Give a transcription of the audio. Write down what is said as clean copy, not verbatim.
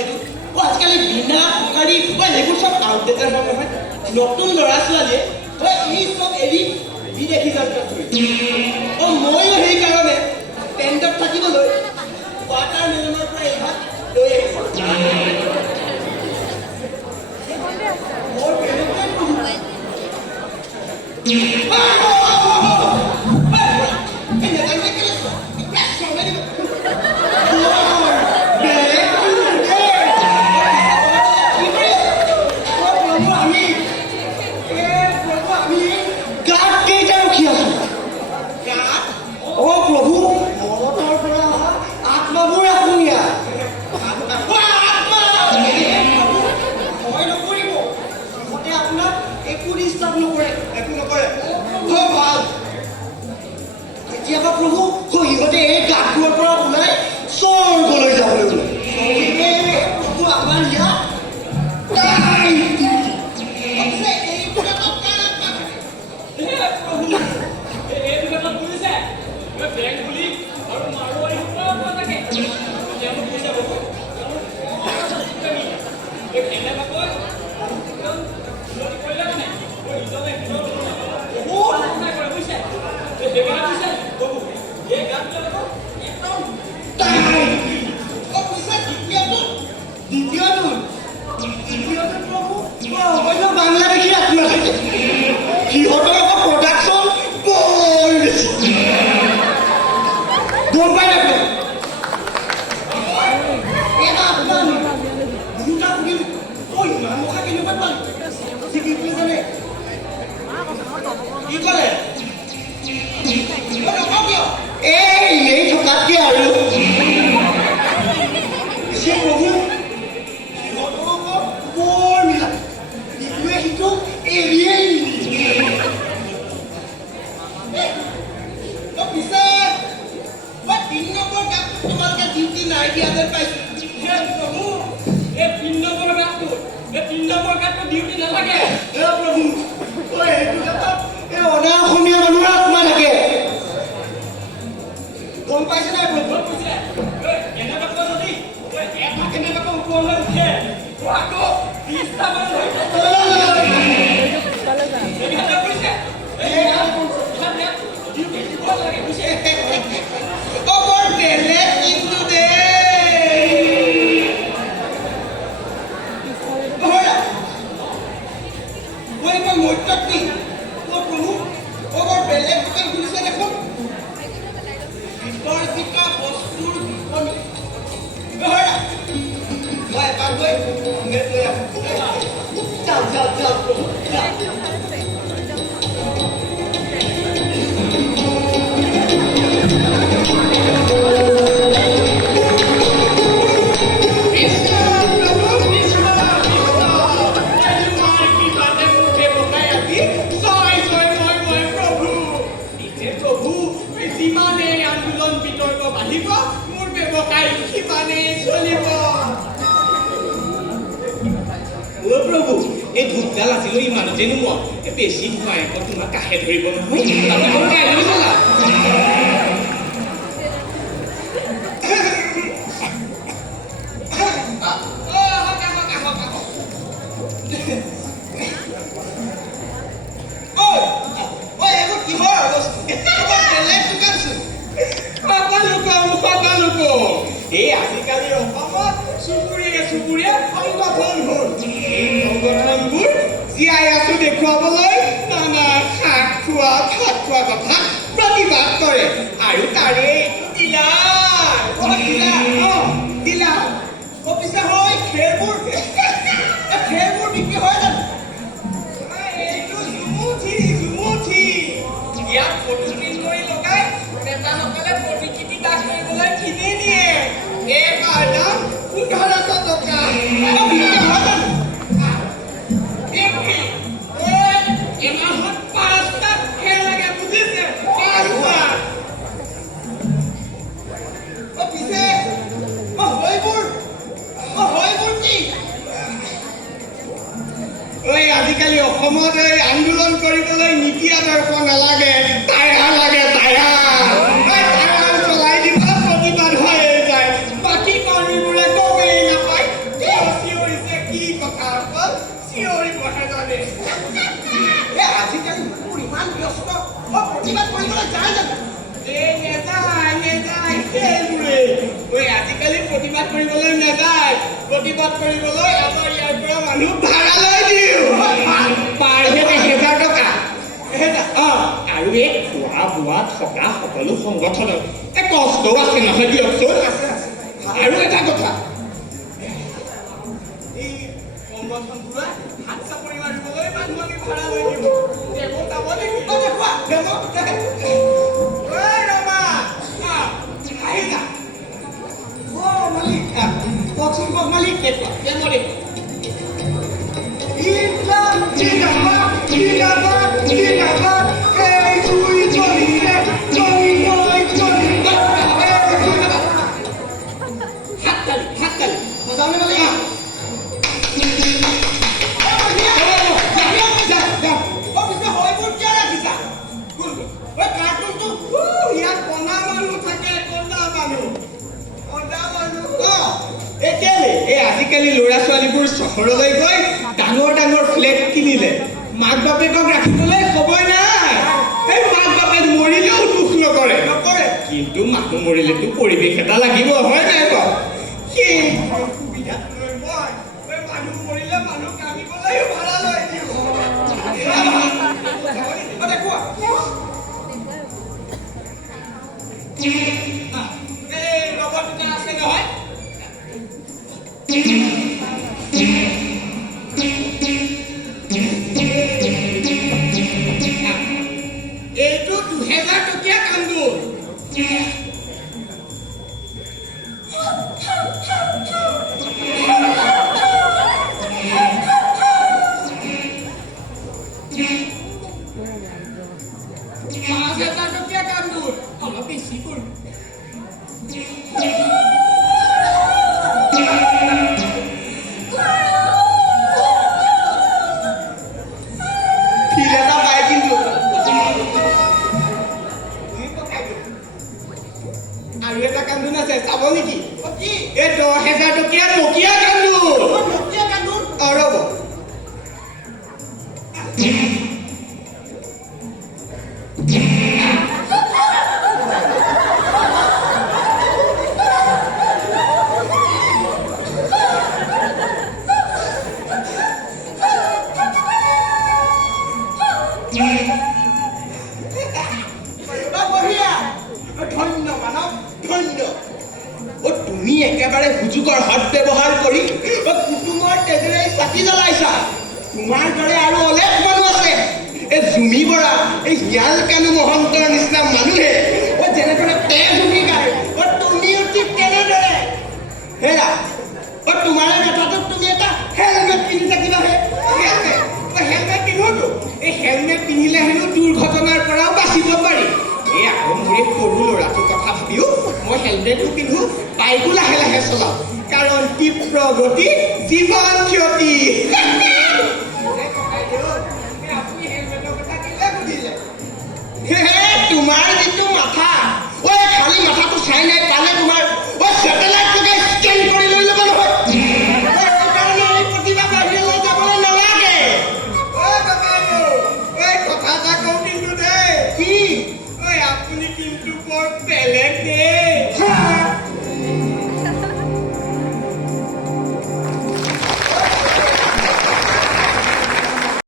এইটো আজিকালি বিনা কুকাৰী সেইবোৰ চব আউটডেটেড হয় নহয় নতুন ল'ৰা ছোৱালীয়ে এই চব এৰি বিদেশী যাত্ৰা কৰিছে ময়ো সেইকাৰণে টেণ্টত থাকিবলৈ ৱাটাৰ মেলনৰ পৰা এইভাগ লৈ আহিছোঁ মোৰ প্ৰভু সিহঁতে এই গাঁতবোৰৰ পৰা ওলাই স্বৰ্গলৈ যাবলৈ প্ৰভু আমাৰ ইয়াত বাংলাদেশী আত্মা থাকে সিহঁতৰ আকৌ প্ৰডাকশ্যন বৰ বেছি গম পাই নাপায় এটা আপোনাৰ দুটা পুলিল ইমান মুখা কেনেকুৱা পালি কি জানে কি ক'লে এই থকাতকে আৰু প্ৰভু বৰ মিলা ইটোৱে সিটোক এৰিয়েই পিছে 3 নম্বৰ গাঁতটোত তোমালোকে ডিউটি নাই দিয়া যেন পাইছোঁ প্ৰভু এই 3 নম্বৰ গাঁতটোত ডিউটি নালাগে প্ৰভু এইটো গাঁতত এই অনা অসমীয়া মানুহৰ আত্মা থাকে গম পাইছে নাই প্ৰভু কেনেবাকৈ যদি এটা কেনেবাকৈ ওপৰলৈ উঠে আকৌ 20টা মান হৈ প্ৰভু এই ধূপডাল আজিলৈ ইমানতে নোমোৱা বেছি ধোঁৱাই আকৌ তোমাক কাহে ধৰিব নহয় এই আজিকালি অসমত চুবুৰীয়া সংগঠন হ'ল এই সংগঠনবোৰ জীয়াই আছো দেখুৱাবলৈ নানা শাক খোৱা কথা প্ৰতিবাদ কৰে আৰু তাৰে দিলা পিছে হয় খেৰবোৰ বিক্ৰী হয় জানো এইটো জুমুঠি ইয়াত ফটো প্ৰিণ্ট কৰি লগাই নেতাসকলে প্ৰতিকৃতি দাগ কৰিবলৈ কিনি নিয়ে এই দাম 1500 টকা এমাহত 5টা খেল লাগে বুজিছে 5টা পিছে হয়বোৰ কি আজিকালি অসমত এই আন্দোলন কৰিবলৈ নীতি আদৰ্শ নালাগে টায়াৰ লাগে টায়াৰ চলাই দিবা প্ৰতিবাদ হৈয়ে যায় বাকী কৰ্মীবোৰে গমেই নাপায় প্ৰতিবাদ কৰিবলৈ নাযায় প্ৰতিবাদ কৰিবলৈ আমাৰ ইয়াৰ পৰা মানুহ ভাড়ালৈ দিওঁ পাৰ হেড 1000 টকা আৰু এই খোৱা বোৱা থকা সকলো সংগঠনৰ এই কষ্টও আছে নহয় দিয়কচোন আৰু এটা কথা এই সংগঠনবোৰে হাত চাপৰি মাৰিবলৈ মানুহ আমি ভাড়ালৈ দিওঁ দেৱো যাব নেকি দেখুৱা দেৱো Malik, dia mau deh. আজিকালি ল'ৰা ছোৱালীবোৰ চহৰলৈ গৈ ডাঙৰ ডাঙৰ ফ্লেট কিনিলে মাক বাপেকক ৰাখিবলৈ সময় নাই এই মাক বাপেক মৰিলেও দুখ নকৰে কিন্তু মানুহ মৰিলেতো পৰিৱেশ এটা লাগিব হয় নাই বাৰু সেই সুবিধাত লৈ মই মানুহ মৰিলে মানুহ কামিবলৈ ভাড়া লৈ দিওঁ এই লগত দুটা আছে নহয় এইটো 2000 টকীয়া কান্দোল অলপ বেছি কৰোঁ আৰু এটা কান্দোন আছে চাব নেকি এই 10,000 টকীয়া নকিয়া কান্দোন ৰ'ব তুমি একেবাৰে সুযোগৰ সৎ ব্যৱহাৰ কৰি কুটুমৰ তেজেৰে চাকি জ্বলাইছা তোমাৰ দৰে আৰু অলেখ মানুহ আছে এই জুমি বৰা এই হিয়াল কানু মহন্তৰ নিচিনা মানুহে যেনেদৰে তেজ উঠি গায় তুমিও ঠিক তেনেদৰে হেৰা তোমাৰ মাথাটোত তুমি এটা হেলমেট পিন্ধি থাকিবাহে হেলমেট পিন্ধোতো এই হেলমেট পিন্ধিলে হেনো দুৰ্ঘটনাৰ পৰাও বাচিব পাৰি এই আকৌ মোৰ এই সৰু ল'ৰাটোৰ কথা ভাবিও মই হেলমেটটো পিন্ধো বাইকো লাহে লাহে চলাওঁ কাৰণ তীব্ৰ গতি জীৱন ক্ষতি তোমাৰ যিটো মাথা খালি মাথাটো চাই নাই পালে তোমাৰ ছেটেলাইটটোকে স্কেন কৰি লৈ ল'ব নহয় সেইকাৰণে এই প্ৰতিভা বাহিৰলৈ যাবলৈ নালাগে কথা এটা কওঁ কিন্তু দেই কি আপুনি কিন্তু বৰ বেলেগ দেই